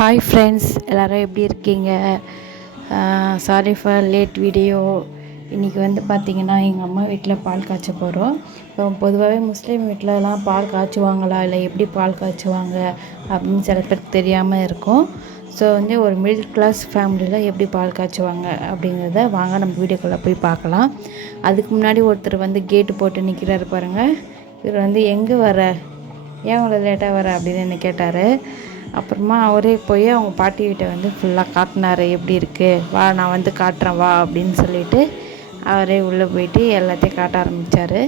Hi friends, எல்லோரும் எப்படி இருக்கீங்க? Sorry for late video. இன்றைக்கி வந்து பார்த்திங்கன்னா எங்கள் அம்மா வீட்டில் பால் காய்ச்ச போகிறோம். இப்போ பொதுவாகவே முஸ்லீம் வீட்டிலலாம் பால் காய்ச்சுவாங்களா, இல்லை எப்படி பால் காய்ச்சுவாங்க அப்படின்னு சில பேருக்கு தெரியாமல் இருக்கும். ஸோ வந்து ஒரு மிடில் கிளாஸ் ஃபேமிலியில் எப்படி பால் காய்ச்சுவாங்க அப்படிங்கிறத வாங்க நம்ம வீடியோக்குள்ளே போய் பார்க்கலாம். அதுக்கு முன்னாடி ஒருத்தர் வந்து கேட்டு போட்டு நிற்கிறாரு பாருங்கள். இவர் வந்து எங்கே வர, ஏன் அவ்வளோ லேட்டாக வர அப்படின்னு என்ன கேட்டார். அப்புறமா அவரே போய் அவங்க பாட்டிக்கிட்ட வந்து ஃபுல்லாக காட்டினார், எப்படி இருக்குது, வா நான் வந்து காட்டுறேன் வா அப்படின்னு சொல்லிவிட்டு அவரே உள்ளே போயிட்டு எல்லாத்தையும் காட்ட ஆரம்பித்தார்.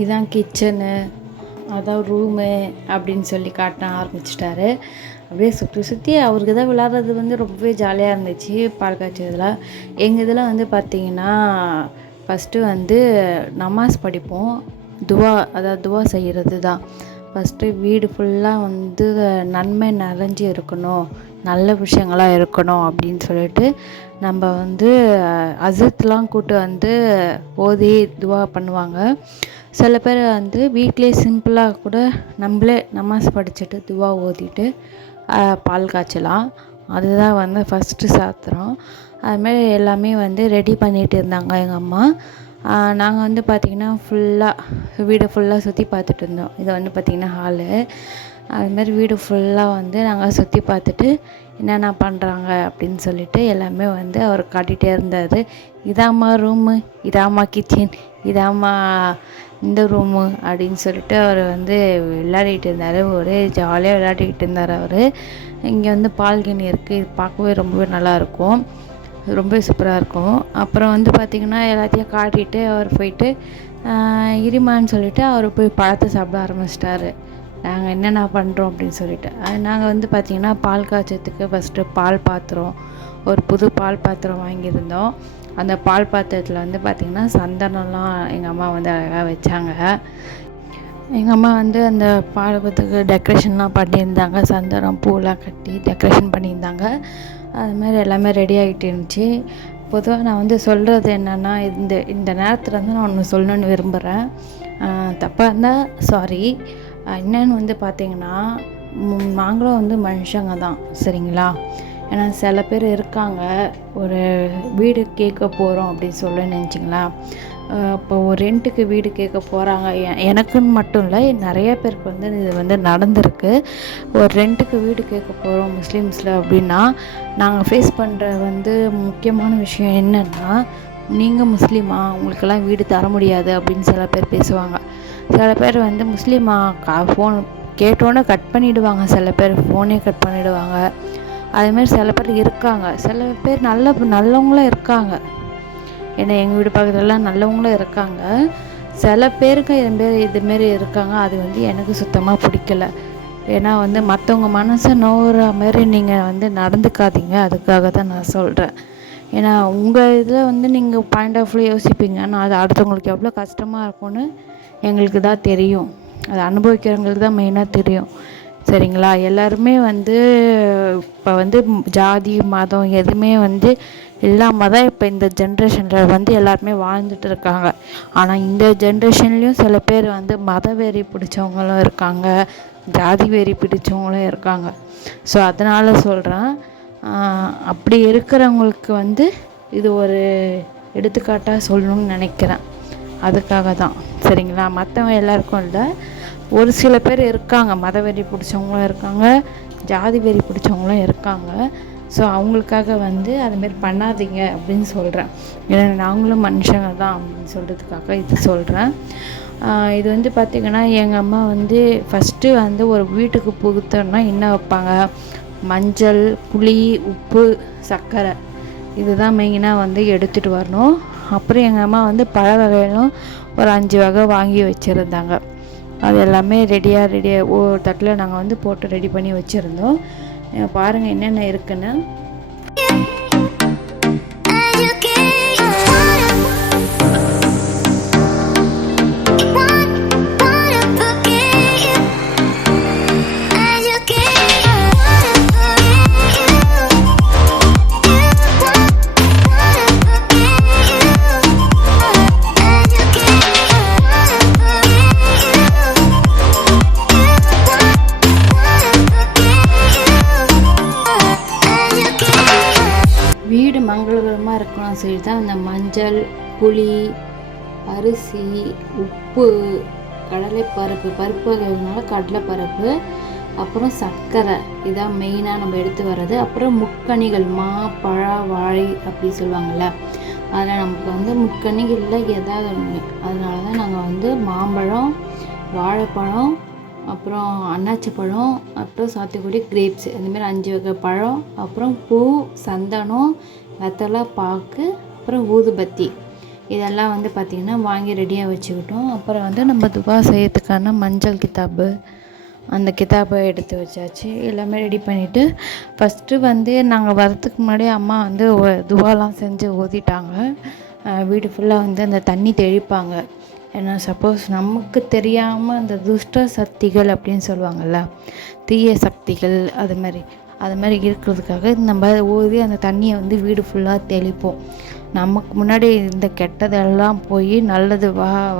இதுதான் கிச்சனு, அதான் ரூமு அப்படின்னு சொல்லி காட்ட ஆரம்பிச்சிட்டாரு. அப்படியே சுற்றி சுற்றி அவருக்கு தான் விளையாடுறது வந்து ரொம்பவே ஜாலியாக இருந்துச்சு பால் காய்ச்சதில். எங்கள் இதில் வந்து பார்த்திங்கன்னா ஃபஸ்ட்டு வந்து நமாஸ் படிப்போம், துவா செய்கிறது தான். ஃபஸ்ட்டு வீடு ஃபுல்லாக வந்து நன்மை நிறைஞ்சி இருக்கணும், நல்ல விஷயங்களாக இருக்கணும் அப்படின்னு சொல்லிட்டு நம்ம வந்து அசத்துலாம் கூட்டு வந்து ஓதி துவா பண்ணுவாங்க. சில பேர் வந்து வீட்டிலே சிம்பிளாக கூட நம்மளே நமாஸ் படிச்சுட்டு துவா ஓதிட்டு பால் காய்ச்சலாம். அதுதான் வந்து ஃபஸ்ட்டு சாத்திரம். அதுமாதிரி எல்லாமே வந்து ரெடி பண்ணிகிட்டு இருந்தாங்க எங்கள் அம்மா. நாங்கள் வந்து பார்த்திங்கன்னா ஃபுல்லாக வீடை ஃபுல்லாக சுற்றி பார்த்துட்டு இருந்தோம். இதை வந்து பார்த்திங்கன்னா ஹாலு. அதுமாதிரி வீடு ஃபுல்லாக வந்து நாங்கள் சுற்றி பார்த்துட்டு என்னென்ன பண்ணுறாங்க அப்படின்னு சொல்லிட்டு எல்லாமே வந்து அவர் காட்டிகிட்டே இருந்தார். இதாம்மா ரூமு, இதாம்மா கிச்சன், இதாம்மா இந்த ரூமு அப்படின்னு சொல்லிட்டு அவர் வந்து விளையாடிட்டு இருந்தார். ஒரே ஜாலியாக விளையாடிக்கிட்டு இருந்தார் அவர். இங்கே வந்து பால்கனி இருக்குது, இது பார்க்கவே ரொம்பவே நல்லாயிருக்கும், ரொம்ப சூப்பராக இருக்கும். அப்புறம் வந்து பார்த்திங்கன்னா எல்லாத்தையும் காட்டிட்டு அவர் போயிட்டு இருமான்னு சொல்லிவிட்டு அவர் போய் பழத்தை சாப்பிட ஆரம்பிச்சிட்டாரு. நாங்கள் என்னென்ன பண்ணுறோம் அப்படின்னு சொல்லிட்டு நாங்கள் வந்து பார்த்திங்கன்னா பால் காய்ச்சத்துக்கு ஃபஸ்ட்டு பால் பாத்திரம், ஒரு புது பால் பாத்திரம் வாங்கியிருந்தோம். அந்த பால் பாத்திரத்தில் வந்து பார்த்திங்கன்னா சந்தனம்லாம் எங்கள் அம்மா வந்து அழகாக வச்சாங்க. எங்கள் அம்மா வந்து அந்த பாலத்துக்கு டெக்கரேஷன்லாம் பண்ணியிருந்தாங்க, சந்தனம் பூலாம் கட்டி டெக்கரேஷன் பண்ணியிருந்தாங்க. அதுமாதிரி எல்லாமே ரெடி ஆகிட்டு இருந்துச்சு. பொதுவாக நான் வந்து சொல்கிறது என்னென்னா, இந்த நேரத்தில் வந்து நான் ஒன்று சொல்லணுன்னு விரும்புகிறேன். தப்பாக இருந்தால் சாரி. என்னென்னு வந்து பார்த்திங்கன்னா, நாங்களும் வந்து மனுஷங்க தான், சரிங்களா? ஏன்னா சில பேர் இருக்காங்க, ஒரு வீடு கேட்க போகிறோம் அப்படின்னு சொல்லி நினச்சிங்களா, இப்போ ஒரு ரெண்ட்டுக்கு வீடு கேட்க போகிறாங்க. எனக்குன்னு மட்டும் இல்லை, நிறைய பேருக்கு வந்து இது வந்து நடந்திருக்கு. ஒரு ரெண்ட்டுக்கு வீடு கேட்க போகிறோம் முஸ்லீம்ஸில் அப்படின்னா, நாங்கள் ஃபேஸ் பண்ணுற வந்து முக்கியமான விஷயம் என்னென்னா, நீங்கள் முஸ்லீமா, உங்களுக்கெல்லாம் வீடு தர முடியாது அப்படின்னு சில பேர் பேசுவாங்க. சில பேர் வந்து முஸ்லீமா ஃபோன் கேட்டோன்னே கட் பண்ணிவிடுவாங்க, சில பேர் ஃபோனே கட் பண்ணிவிடுவாங்க. அதுமாதிரி சில பேர் இருக்காங்க, சில பேர் நல்லவங்களும் இருக்காங்க. ஏன்னா எங்கள் வீடு பக்கத்துலலாம் நல்லவங்களும் இருக்காங்க. சில பேருக்கு இதுமாரி இருக்காங்க. அது வந்து எனக்கு சுத்தமாக பிடிக்கல. ஏன்னா வந்து மற்றவங்க மனசை நோகிற மாதிரி நீங்கள் வந்து நடந்துக்காதீங்க. அதுக்காக தான் நான் சொல்கிறேன். ஏன்னா உங்கள் இதில் வந்து நீங்கள் பாயிண்ட் ஆஃப் வியூ யோசிப்பீங்க, ஆனால் அது அடுத்தவங்களுக்கு எவ்வளோ கஷ்டமாக இருக்கும்னு எங்களுக்கு தான் தெரியும். அதை அனுபவிக்கிறவங்களுக்கு தான் மெயினாக தெரியும், சரிங்களா? எல்லாருமே வந்து இப்போ வந்து ஜாதி மதம் எதுவுமே வந்து இல்லாமல் தான் இப்போ இந்த ஜென்ரேஷனில் வந்து எல்லாருமே வாழ்ந்துட்டு இருக்காங்க. ஆனால் இந்த ஜென்ரேஷன்லேயும் சில பேர் வந்து மத வெறி பிடிச்சவங்களும் இருக்காங்க, ஜாதி வெறி பிடிச்சவங்களும் இருக்காங்க. ஸோ அதனால் சொல்கிறேன், அப்படி இருக்கிறவங்களுக்கு வந்து இது ஒரு எடுத்துக்காட்டாக சொல்லணும்னு நினைக்கிறேன். அதுக்காக தான், சரிங்களா? மற்றவங்க எல்லாருக்கும் இல்லை, ஒரு சில பேர் இருக்காங்க, மத வெறி பிடிச்சவங்களும் இருக்காங்க, ஜாதி வெறி பிடிச்சவங்களும் இருக்காங்க. ஸோ அவங்களுக்காக வந்து அதுமாரி பண்ணாதீங்க அப்படின்னு சொல்கிறேன். ஏன்னா நாங்களும் மனுஷங்க தான் அப்படின்னு சொல்கிறதுக்காக இது சொல்கிறேன். இது வந்து பார்த்திங்கன்னா எங்கள் அம்மா வந்து ஃபஸ்ட்டு வந்து ஒரு வீட்டுக்கு புகுத்தோன்னா என்ன வைப்பாங்க, மஞ்சள், புளி, உப்பு, சர்க்கரை, இதுதான் மெயினாக வந்து எடுத்துகிட்டு வரணும். அப்புறம் எங்கள் அம்மா வந்து பழ வகைகளும் ஒரு 5 வகை வாங்கி வச்சுருந்தாங்க. அது எல்லாமே ரெடியாக ஒரு தட்டில் நாங்கள் வந்து போட்டு ரெடி பண்ணி வச்சுருந்தோம். பாருங்கள் என்னென்ன இருக்குன்னு. புளி, அரிசி, உப்பு, கடலைப்பருப்பு, பருப்பு வகைனால கடலைப்பருப்பு, அப்புறம் சர்க்கரை, இதான் மெயினாக நம்ம எடுத்து வர்றது. அப்புறம் முக்கணிகள், மா, பழம், வாழை அப்படி சொல்லுவாங்கள்ல, அதில் நமக்கு வந்து முக்கணிகளில் ஏதாவது ஒன்று. அதனால தான் நாங்கள் வந்து மாம்பழம், வாழைப்பழம், அப்புறம் அன்னாச்சி பழம், அப்புறம் சாத்துக்குடி, கிரேப்ஸ், இந்தமாரி 5 வகை பழம், அப்புறம் பூ, சந்தனம், வெத்தலை பாக்கு, அப்புறம் ஊதுபத்தி, இதெல்லாம் வந்து பார்த்திங்கன்னா வாங்கி ரெடியாக வச்சுக்கிட்டோம். அப்புறம் வந்து நம்ம துவா செய்யறதுக்கான மஞ்சள் கித்தாப்பு, அந்த கித்தாப்பை எடுத்து வச்சாச்சு. எல்லாமே ரெடி பண்ணிவிட்டு ஃபஸ்ட்டு வந்து நாங்கள் வரத்துக்கு முன்னாடி அம்மா வந்து துவாலாம் செஞ்சு ஊதிட்டாங்க. வீடு ஃபுல்லாக வந்து அந்த தண்ணி தெளிப்பாங்க. ஏன்னா சப்போஸ் நமக்கு தெரியாமல் அந்த துஷ்ட சக்திகள் அப்படின்னு சொல்லுவாங்கள்ல, தீய சக்திகள், அது மாதிரி இருக்கிறதுக்காக நம்ம ஊதி அந்த தண்ணியை வந்து வீடு ஃபுல்லாக தெளிப்போம். நமக்கு முன்னாடி இந்த கெட்டதெல்லாம் போய் நல்லது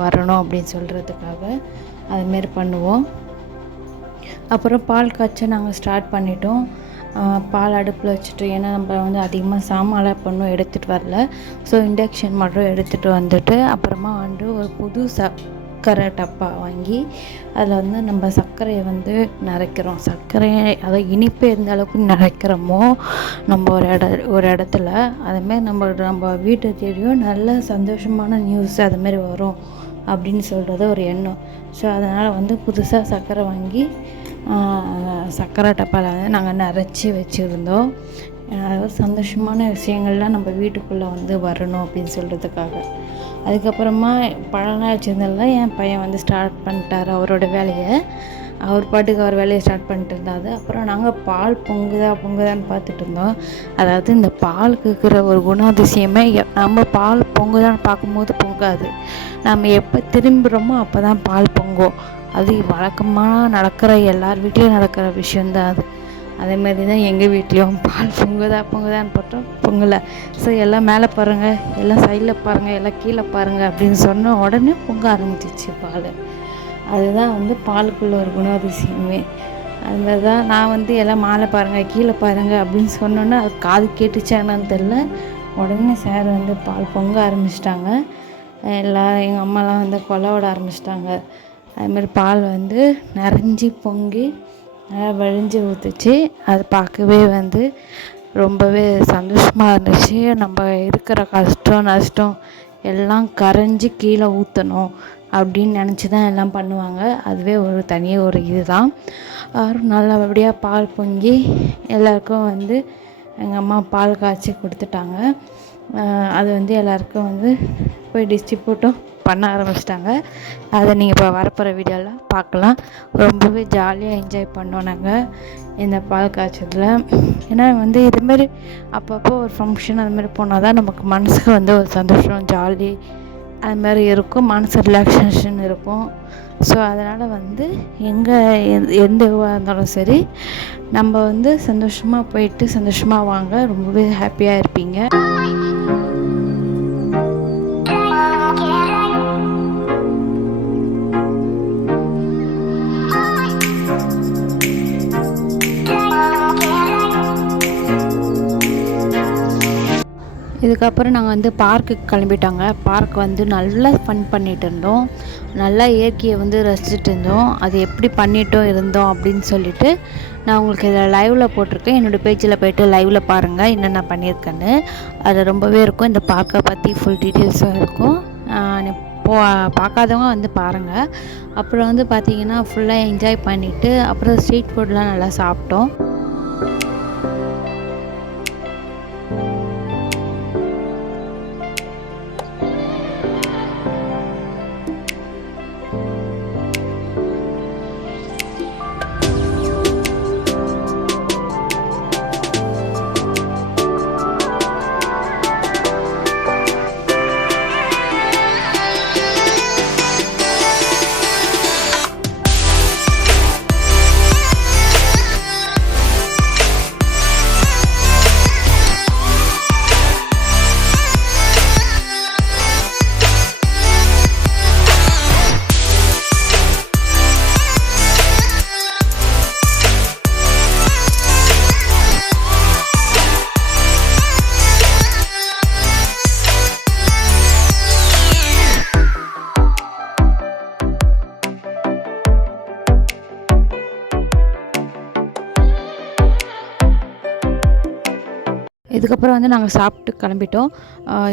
வரணும் அப்படின்னு சொல்கிறதுக்காக அதுமாரி பண்ணுவோம். அப்புறம் பால் காய்ச்ச நாங்கள் ஸ்டார்ட் பண்ணிட்டோம். பால் அடுப்பில் வச்சுட்டு, ஏன்னா நம்ம வந்து அதிகமாக சாமான்லாம் பண்ணோம் எடுத்துகிட்டு வரல. ஸோ இண்டக்ஷன் மட்டும் எடுத்துகிட்டு வந்துட்டு அப்புறமா வந்து ஒரு புது சர்க்கரை டப்பா வாங்கி அதில் வந்து நம்ம சர்க்கரையை வந்து நிறைக்கிறோம். சர்க்கரையை அதை இனிப்பு எந்த அளவுக்கு நிறைக்கிறோமோ நம்ம ஒரு இடத்துல, அதுமாரி நம்ம வீட்டை தேடியும் நல்ல சந்தோஷமான நியூஸ் அதுமாரி வரும் அப்படின்னு சொல்கிறது ஒரு எண்ணம். ஸோ அதனால் வந்து புதுசாக சர்க்கரை வாங்கி சர்க்கரை டப்பாவில் வந்து நாங்கள் நிறச்சி வச்சுருந்தோம். அதாவது சந்தோஷமான விஷயங்கள்லாம் நம்ம வீட்டுக்குள்ளே வந்து வரணும் அப்படின்னு சொல்கிறதுக்காக. அதுக்கப்புறமா பழம்லாம் வச்சுருந்ததில் என் பையன் வந்து ஸ்டார்ட் பண்ணிட்டார் அவரோட வேலையை. அவர் பாட்டுக்கு அவர் வேலையை ஸ்டார்ட் பண்ணிட்டு இருந்தார். அப்புறம் நாங்கள் பால் பொங்குதான்னு பார்த்துட்டு இருந்தோம். அதாவது இந்த பாலுக்கு இருக்கிற ஒரு குணாதிசயமே, நம்ம பால் பொங்குதான்னு பார்க்கும்போது பொங்காது, நம்ம எப்போ திரும்புகிறோமோ அப்போ தான் பால் பொங்கும். அது வழக்கமாக நடக்கிற எல்லார் வீட்லேயும் நடக்கிற விஷயந்தான் அது. அதேமாரி தான் எங்கள் வீட்லேயும் பால் பொங்குதான்னு பார்த்தோம், பொங்கலை. ஸோ எல்லாம் மேலே பாருங்கள், எல்லாம் சைடில் பாருங்கள், எல்லாம் கீழே பாருங்கள் அப்படின்னு சொன்ன உடனே பொங்க ஆரம்பிச்சிச்சு பால். அதுதான் வந்து பாலுக்குள்ள ஒரு குணாதிசயமே. அதுமாதிரி தான் நான் வந்து எல்லாம் மேலே பாருங்கள் கீழே பாருங்கள் அப்படின்னு சொன்னோன்னே அது காது கேட்டுச்சானான்னு தெரில, உடனே சார் வந்து பால் பொங்க ஆரம்பிச்சிட்டாங்க. எல்லாம் எங்கள் அம்மாலாம் வந்து கொலை விட ஆரம்பிச்சிட்டாங்க. அதுமாதிரி பால் வந்து நிறைஞ்சி பொங்கி நல்லா வழிஞ்சு ஊற்றுச்சு. அது பார்க்கவே வந்து ரொம்பவே சந்தோஷமாக இருந்துச்சு. நம்ம இருக்கிற கஷ்டம் நஷ்டம் எல்லாம் கரைஞ்சி கீழே ஊற்றணும் அப்படின்னு நினச்சி தான் எல்லாம் பண்ணுவாங்க. அதுவே ஒரு தனியாக ஒரு இதுதான். நல்லபடியாக பால் பொங்கி எல்லாருக்கும் வந்து எங்கள் அம்மா பால் காய்ச்சி கொடுத்துட்டாங்க. அது வந்து எல்லாருக்கும் வந்து போய் டிஸ்ட்ரிபியூட்டும் பண்ண ஆரம்பிச்சிட்டாங்க. அதை நீங்கள் இப்போ வரப்போகிற வீடியோவில் பார்க்கலாம். ரொம்பவே ஜாலியாக என்ஜாய் பண்ணோம் நாங்கள் இந்த பால் காய்ச்சதில். ஏன்னா வந்து இதுமாரி அப்பப்போ ஒரு ஃபங்க்ஷன் அதுமாரி போனால் தான் நமக்கு மனசுக்கு வந்து ஒரு சந்தோஷம், ஜாலி அதுமாதிரி இருக்கும், மனசு ரிலாக்ஸேஷன் இருக்கும். ஸோ அதனால் வந்து எந்த இதுவாக இருந்தாலும் சரி, நம்ம வந்து சந்தோஷமாக போயிட்டு சந்தோஷமாக வாங்க, ரொம்பவே ஹாப்பியாக இருப்பீங்க. இதுக்கப்புறம் நாங்கள் வந்து பார்க்குக்கு கிளம்பிட்டாங்க. பார்க் வந்து நல்லா ஃபன் பண்ணிகிட்டு இருந்தோம், நல்லா இயற்கையை வந்து ரசிச்சுட்டு இருந்தோம். அது எப்படி பண்ணிட்டும் இருந்தோம் அப்படின்னு சொல்லிட்டு நான் உங்களுக்கு இதில் லைவில் போட்டிருக்கேன். என்னோடய பேஜில் போய்ட்டு லைவில் பாருங்கள் என்னென்ன பண்ணியிருக்கேன்னு. அது ரொம்பவே இருக்கும். இந்த பார்க்கை பற்றி ஃபுல் டீட்டெயில்ஸும் இருக்கும். பார்க்காதவங்க வந்து பாருங்கள். அப்புறம் வந்து பார்த்திங்கன்னா ஃபுல்லாக என்ஜாய் பண்ணிவிட்டு அப்புறம் ஸ்ட்ரீட் ஃபுட்லாம் நல்லா சாப்பிட்டோம். அதுக்கப்புறம் வந்து நாங்கள் சாப்பிட்டு கிளம்பிட்டோம்.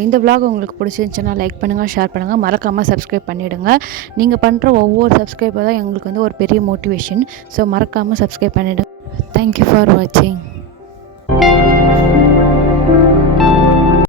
இந்த விலாக் உங்களுக்கு பிடிச்சிருந்துச்சுன்னா லைக் பண்ணுங்கள், ஷேர் பண்ணுங்கள், மறக்காமல் சப்ஸ்கிரைப் பண்ணிவிடுங்க. நீங்கள் பண்ணுற ஒவ்வொரு சப்ஸ்கிரைபர் தான் எங்களுக்கு வந்து ஒரு பெரிய மோட்டிவேஷன். ஸோ மறக்காமல் சப்ஸ்கிரைப் பண்ணிவிடுங்க. தேங்க்யூ ஃபார் வாட்சிங்.